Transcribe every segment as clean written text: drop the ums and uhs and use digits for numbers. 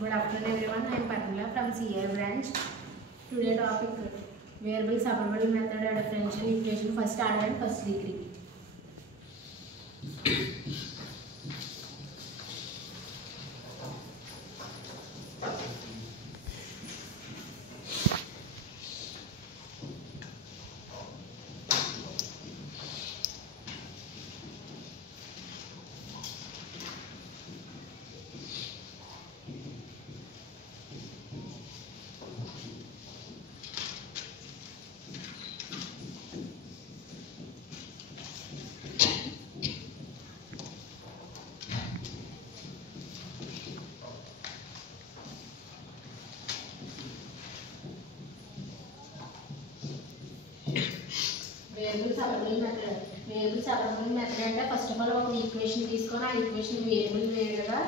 Good afternoon everyone, I am Parmila from CI branch. Today topic variable suburban method and differential equation first order and first degree. Variable suburban method అంటే first of all ఒక equation తీసుకొని ఆ equation variable వేరేగా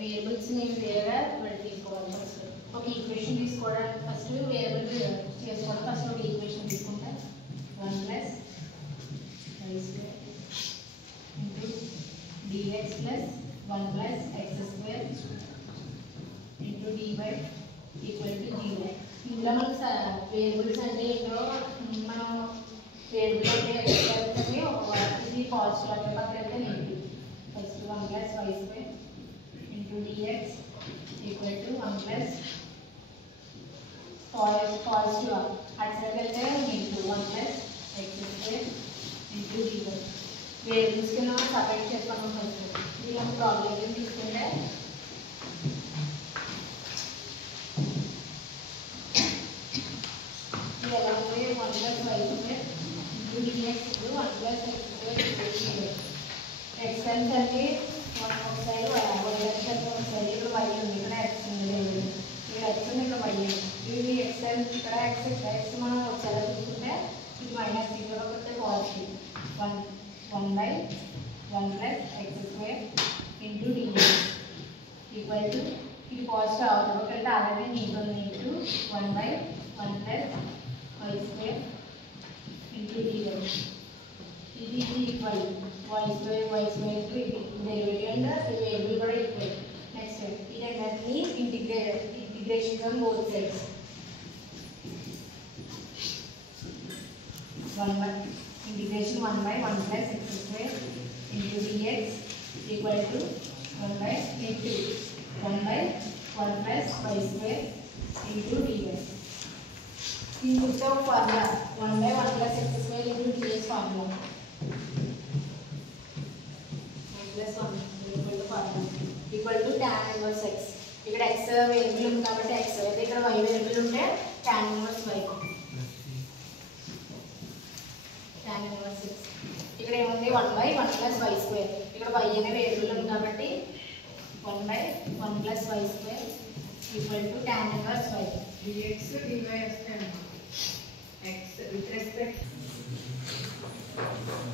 variables వేరేగా తీసుకోవాలి. First ఒక equation తీసుకోవడానికి first variable చేసుకోవడం ఫస్ట్ ఒక ఈక్వేషన్ తీసుకుంటే 1 plus y square into dx plus 1 plus x square into dy equal to 0. ఇందులో మనకు వేరియబుల్స్ అంటే ఏంటో మనం వేరియబుల్ అంటే ఇది పాజిటివ్ అంటే పక్కన అయితే negative. First 1 plus y square into dx equal to 1 plus positive అటు సైడ్ అయితే negative 1 plus x square into dy. Variables కింద సపరేట్ చేసుకున్నాం. ఫస్ట్ ఇది మనం ప్రాబ్లం తీసుకుంటే ఎలా ఉంది 1 plus y square dx 1 plus x square x అంటే ఒక సైడ్ y ఒక సైడ్ ఇక్కడ y ఉంది, ఇక్కడ x ఉంది, లేదు ఇక్కడ x ఉంది, ఇక్కడ y ఉంది. ఇది x ఇక్కడ x మనం ఒకసారి చూసుకుంటే ఇది మైనస్ ఇక్కడ ఒకటి positive 1 by 1 plus x square into dx equal to ఇది పాజిటివ్ అవుతుంది ఒకటి already negative 1 by 1 plus y square into dy. ఇది ఈక్వల్ y స్క్వేర్ ఇంటూ ఇది డెరివేటివ్ అండ్ వేరియబుల్ కూడా ఈక్వల్. నెక్స్ట్ ఇది అన్నీ integration on both sides 1 by 1 plus x square into dx equal to 1 by 1 plus y square into dy. In which of formula 1 by 1 plus x square into dx formula 1 plus 1 equal to formula equal to tan inverse x. ఇక్కడ x variable ఉంది కాబట్టి x అయితే ఇక్కడ y variable ఉంటే tan inverse y tan inverse x. ఇక్కడ ఏముంది 1 by 1 plus y square. ఇక్కడ y అనే వేరియబుల్ ఉంది కాబట్టి 1 by 1 plus y square equal to tan inverse y. dx dy వస్తాయి x with respect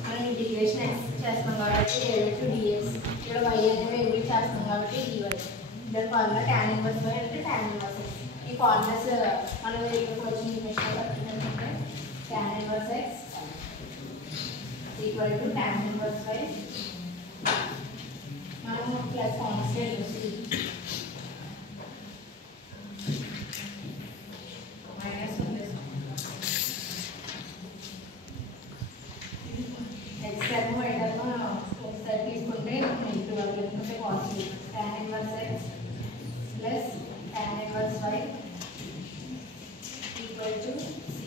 మనం ఇంటిగ్రేషన్ x చేస్తాం కాబట్టి dx ఇక్కడ y అనే వేరియబుల్ చేస్తాం కాబట్టి dy. దాని ఫార్ములా tan ఇన్వర్స్ y అంటే tan ఇన్వర్స్ x. ఈ ఫార్ములాస్ మనం ఇక్కడ వచ్చిన ఈక్వేషన్ పట్టుకుంటే tan inverse x equal to tan inverse y మనం ప్లస్ కాన్స్టెంట్ c తీసుకుంటే నెగిటివ్ లేకుంటే positive tan inverse x plus tan inverse y equal to c.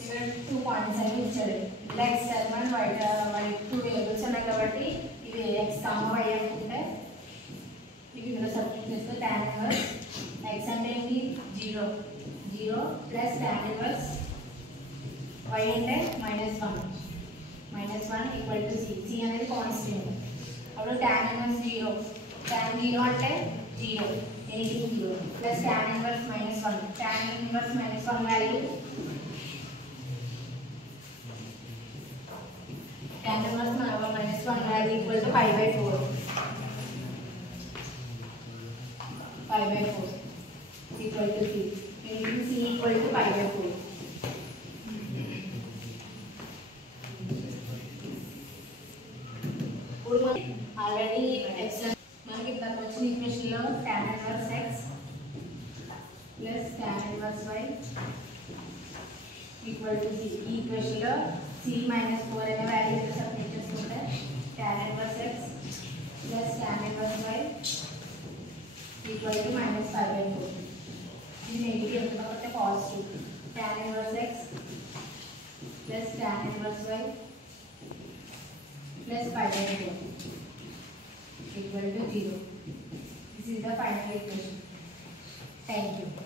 ఇక్కడ 2 పాయింట్స్ అని ఇచ్చారు. ఇలా x టర్మ్ y 2 వేరియబుల్స్ ఉన్నాయి కాబట్టి ఇది x y అనుకుంటే ఇది ఇందులో సబ్స్టిట్యూట్ చేస్తే tan ఇన్వర్స్ x అంటే ఏంటి 0 ప్లస్ tan ఇన్వర్స్ y అంటే -1 ఈక్వల్ టు c అనేది కాన్స్టెంట్. అప్పుడు tan ఇన్వర్స్ 0 tan 0 అంటే 0 anything 0 plus tan inverse -1 tan inverse -1 value tan inverse -1 value equal to 5/4 equal to c. Anything c equal to 5/4. Already ఎక్సెల్ మనకి ఇంతకు వచ్చిన ఈక్వేషన్లో tan inverse x plus tan inverse y equal to ఈ ఈక్వేషన్లో c minus 4 అనే value submit చేసుకుంటే tan inverse x plus tan inverse y equal to -5/4. ఇది నెగిటివ్ ఎంత కాబట్టి positive. tan inverse x plus tan inverse y plus 5/4 equal to 0. This is the final equation. Thank you.